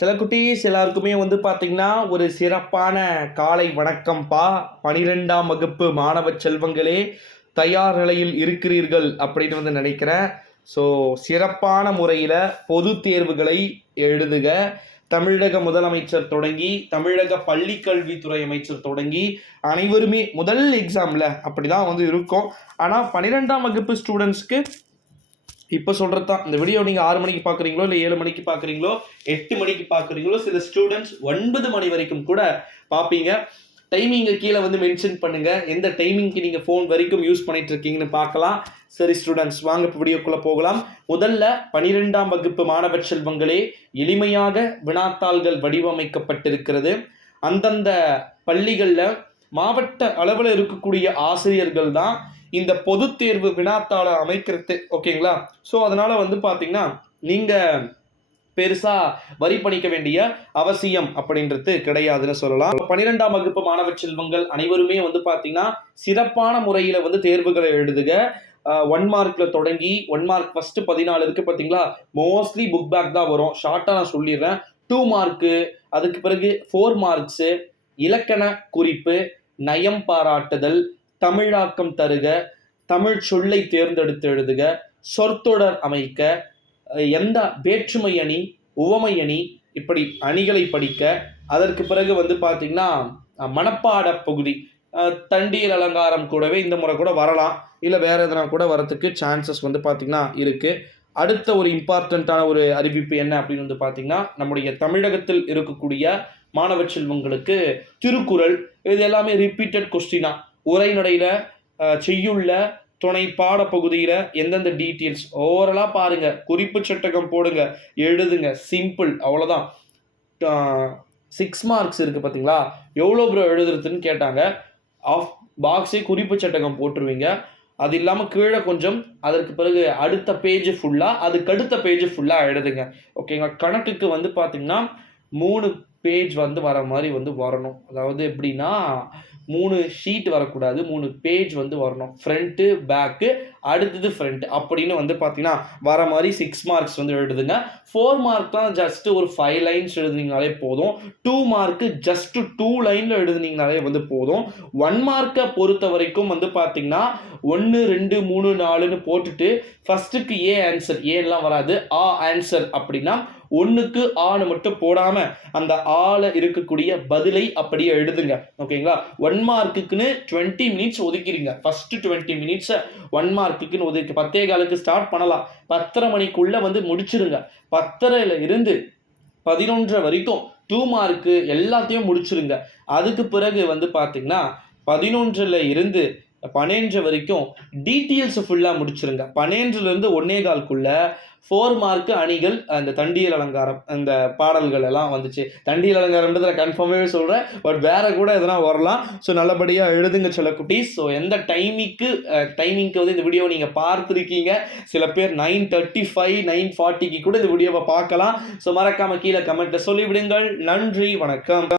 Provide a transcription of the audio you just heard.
சில குட்டீஸ் எல்லாருக்குமே வந்து பார்த்தீங்கன்னா ஒரு சிறப்பான காலை வணக்கம்ப்பா பனிரெண்டாம் வகுப்பு மாணவ செல்வங்களே தயார் நிலையில் இருக்கிறீர்கள் அப்படின்னு வந்து நினைக்கிறேன். ஸோ சிறப்பான முறையில் பொது தேர்வுகளை எழுதுக. தமிழக முதலமைச்சர் தொடங்கி தமிழக பள்ளி கல்வித்துறை அமைச்சர் தொடங்கி அனைவருமே முதல் எக்ஸாமில் அப்படி தான் வந்து இருக்கும். ஆனால் பன்னிரெண்டாம் வகுப்பு ஸ்டூடெண்ட்ஸ்க்கு இப்போ சொல்கிறது தான் இந்த வீடியோ நீங்கள் ஆறு மணிக்கு பார்க்குறீங்களோ இல்லை ஏழு மணிக்கு பார்க்குறீங்களோ எட்டு மணிக்கு பார்க்குறீங்களோ சில ஸ்டூடெண்ட்ஸ் ஒன்பது மணி வரைக்கும் கூட பார்ப்பீங்க டைமிங்கை கீழே வந்து மென்ஷன் பண்ணுங்கள் எந்த டைமிங்க்கு நீங்கள் ஃபோன் வரைக்கும் யூஸ் பண்ணிட்டு இருக்கீங்கன்னு பார்க்கலாம். சரி ஸ்டூடெண்ட்ஸ் வாங்க இப்போ வீடியோக்குள்ளே போகலாம். முதல்ல பனிரெண்டாம் வகுப்பு மாணவர் செல்வங்களே எளிமையாக வினாத்தாள்கள் வடிவமைக்கப்பட்டிருக்கிறது. அந்தந்த பள்ளிகளில் மாவட்ட அளவில் இருக்கக்கூடிய ஆசிரியர்கள் தான் இந்த பொது தேர்வு வினாத்தாளை அமைக்கிறது ஓகேங்களா? ஸோ அதனால வந்து பார்த்தீங்கன்னா நீங்கள் பெருசா வரி பண்ணிக்க வேண்டிய அவசியம் அப்படின்றது கிடையாதுன்னு சொல்லலாம். பன்னிரெண்டாம் வகுப்பு மாணவ செல்வங்கள் அனைவருமே வந்து பார்த்தீங்கன்னா சிறப்பான முறையில் வந்து தேர்வுகளை எழுதுக. ஒன் மார்க்ல தொடங்கி ஒன் மார்க் ஃபர்ஸ்ட் பதினாலு இருக்கு பார்த்தீங்களா மோஸ்ட்லி புக் பேக் தான் வரும். ஷார்ட்டாக நான் சொல்லிடுறேன். டூ மார்க்கு அதுக்கு பிறகு ஃபோர் மார்க்ஸு இலக்கண குறிப்பு நயம் பாராட்டுதல் தமிழாக்கம் தருக தமிழ் சொல்லை தேர்ந்தெடுத்து எழுதுக சொற்தொடர் அமைக்க எந்த வேற்றுமை அணி உவமை அணி இப்படி அணிகளை படிக்க அதற்கு பிறகு வந்து பார்த்தீங்கன்னா மனப்பாட பகுதி தண்டியல் அலங்காரம் கூடவே இந்த முறை கூட வரலாம். இல்லை வேற எதனா கூட வரத்துக்கு சான்சஸ் வந்து பார்த்தீங்கன்னா இருக்கு. அடுத்த ஒரு இம்பார்ட்டண்ட்டான ஒரு அறிவிப்பு என்ன அப்படின்னு வந்து பார்த்தீங்கன்னா நம்முடைய தமிழகத்தில் இருக்கக்கூடிய மாணவ செல்வங்களுக்கு திருக்குறள் இது எல்லாமே ரிப்பீட்டட் கொஸ்டினா உரைநடையில் செய்யுள்ள துணை பாட பகுதியில் எந்தெந்த டீட்டெயில்ஸ் ஓவரலாக பாருங்கள் குறிப்பு சட்டகம் போடுங்க எழுதுங்க சிம்பிள் அவ்வளோதான் சிக்ஸ் மார்க்ஸ் இருக்குது பார்த்தீங்களா எவ்வளோ ப்ரோ எழுதுறதுன்னு கேட்டாங்க. ஆஃப் பாக்ஸே குறிப்பு சட்டகம் போட்டுருவீங்க. அது இல்லாமல் கீழே கொஞ்சம் அதற்கு பிறகு அடுத்த பேஜ் ஃபுல்லாக அதுக்கு அடுத்த பேஜ் ஃபுல்லாக எழுதுங்க. ஓகேங்களா கணக்குக்கு வந்து பார்த்திங்கன்னா மூணு பேஜ் வந்து வர மாதிரி வந்து வரணும். அதாவது எப்படின்னா மூணு ஷீட் வரக்கூடாது மூணு பேஜ் வந்து வரணும். ஃப்ரண்ட்டு பேக்கு அடுத்தது ஃப்ரண்ட் அப்படின்னு வந்து பார்த்தீங்கன்னா வர மாதிரி சிக்ஸ் மார்க்ஸ் வந்து எழுதுங்க. ஃபோர் மார்க்லாம் ஜஸ்ட் ஒரு ஃபைவ் லைன்ஸ் எழுதுனீங்கனாலே போதும். டூ மார்க்கு ஜஸ்ட் டூ லைனில் எழுதுனீங்கனாலே வந்து போதும். ஒன் மார்க்கை பொறுத்த வரைக்கும் வந்து பார்த்தீங்கன்னா ஒன்று ரெண்டு மூணு நாலுன்னு போட்டுட்டு ஃபஸ்ட்டுக்கு ஏ ஆன்சர் ஏன்லாம் வராது. ஆ ஆன்சர் அப்படின்னா ஒன்றுக்கு ஆணு மட்டும் போடாமல் அந்த ஆளை இருக்கக்கூடிய பதிலை அப்படியே எழுதுங்க. ஓகேங்களா ஒன் ஒன் மார்க்குக்குன்னு டுவெண்ட்டி மினிட்ஸ் ஒதுக்கிடுங்க ஃபஸ்ட்டு டுவெண்ட்டி மினிட்ஸை ஒன் மார்க்குக்குன்னு ஒதுக்கி பத்தே காலுக்கு ஸ்டார்ட் பண்ணலாம். பத்தரை மணிக்குள்ளே வந்து முடிச்சிருங்க. பத்தரையில் இருந்து பதினொன்றரை வரைக்கும் டூ மார்க்கு எல்லாத்தையும் முடிச்சிருங்க. அதுக்கு பிறகு வந்து பார்த்தீங்கன்னா பதினொன்றில் இருந்து பன்னெண்டு வரைக்கும் டீட்டெயில்ஸ் ஃபுல்லாக முடிச்சிருங்க. பன்னெண்டுலேருந்து ஒன்னே கால்குள்ளே ஃபோர் மார்க்கு அணிகள் அந்த தண்டியல் அலங்காரம் அந்த பாடல்கள் எல்லாம் வந்துச்சு. தண்டியல் அலங்காரம்ன்றது நான் கன்ஃபார்மாகவே சொல்கிறேன் பட் வேற கூட எதனா வரலாம். ஸோ நல்லபடியாக எழுதுங்க சில குட்டீஸ். ஸோ எந்த டைமிங்க்கு டைமிங்க்கு வந்து இந்த வீடியோ நீங்கள் பார்த்துருக்கீங்க? சில பேர் நைன் தேர்ட்டி ஃபைவ் நைன் ஃபார்ட்டிக்கு கூட இந்த வீடியோவை பார்க்கலாம். ஸோ மறக்காமல் கீழே கமெண்ட்டில் சொல்லிவிடுங்கள். நன்றி வணக்கம்.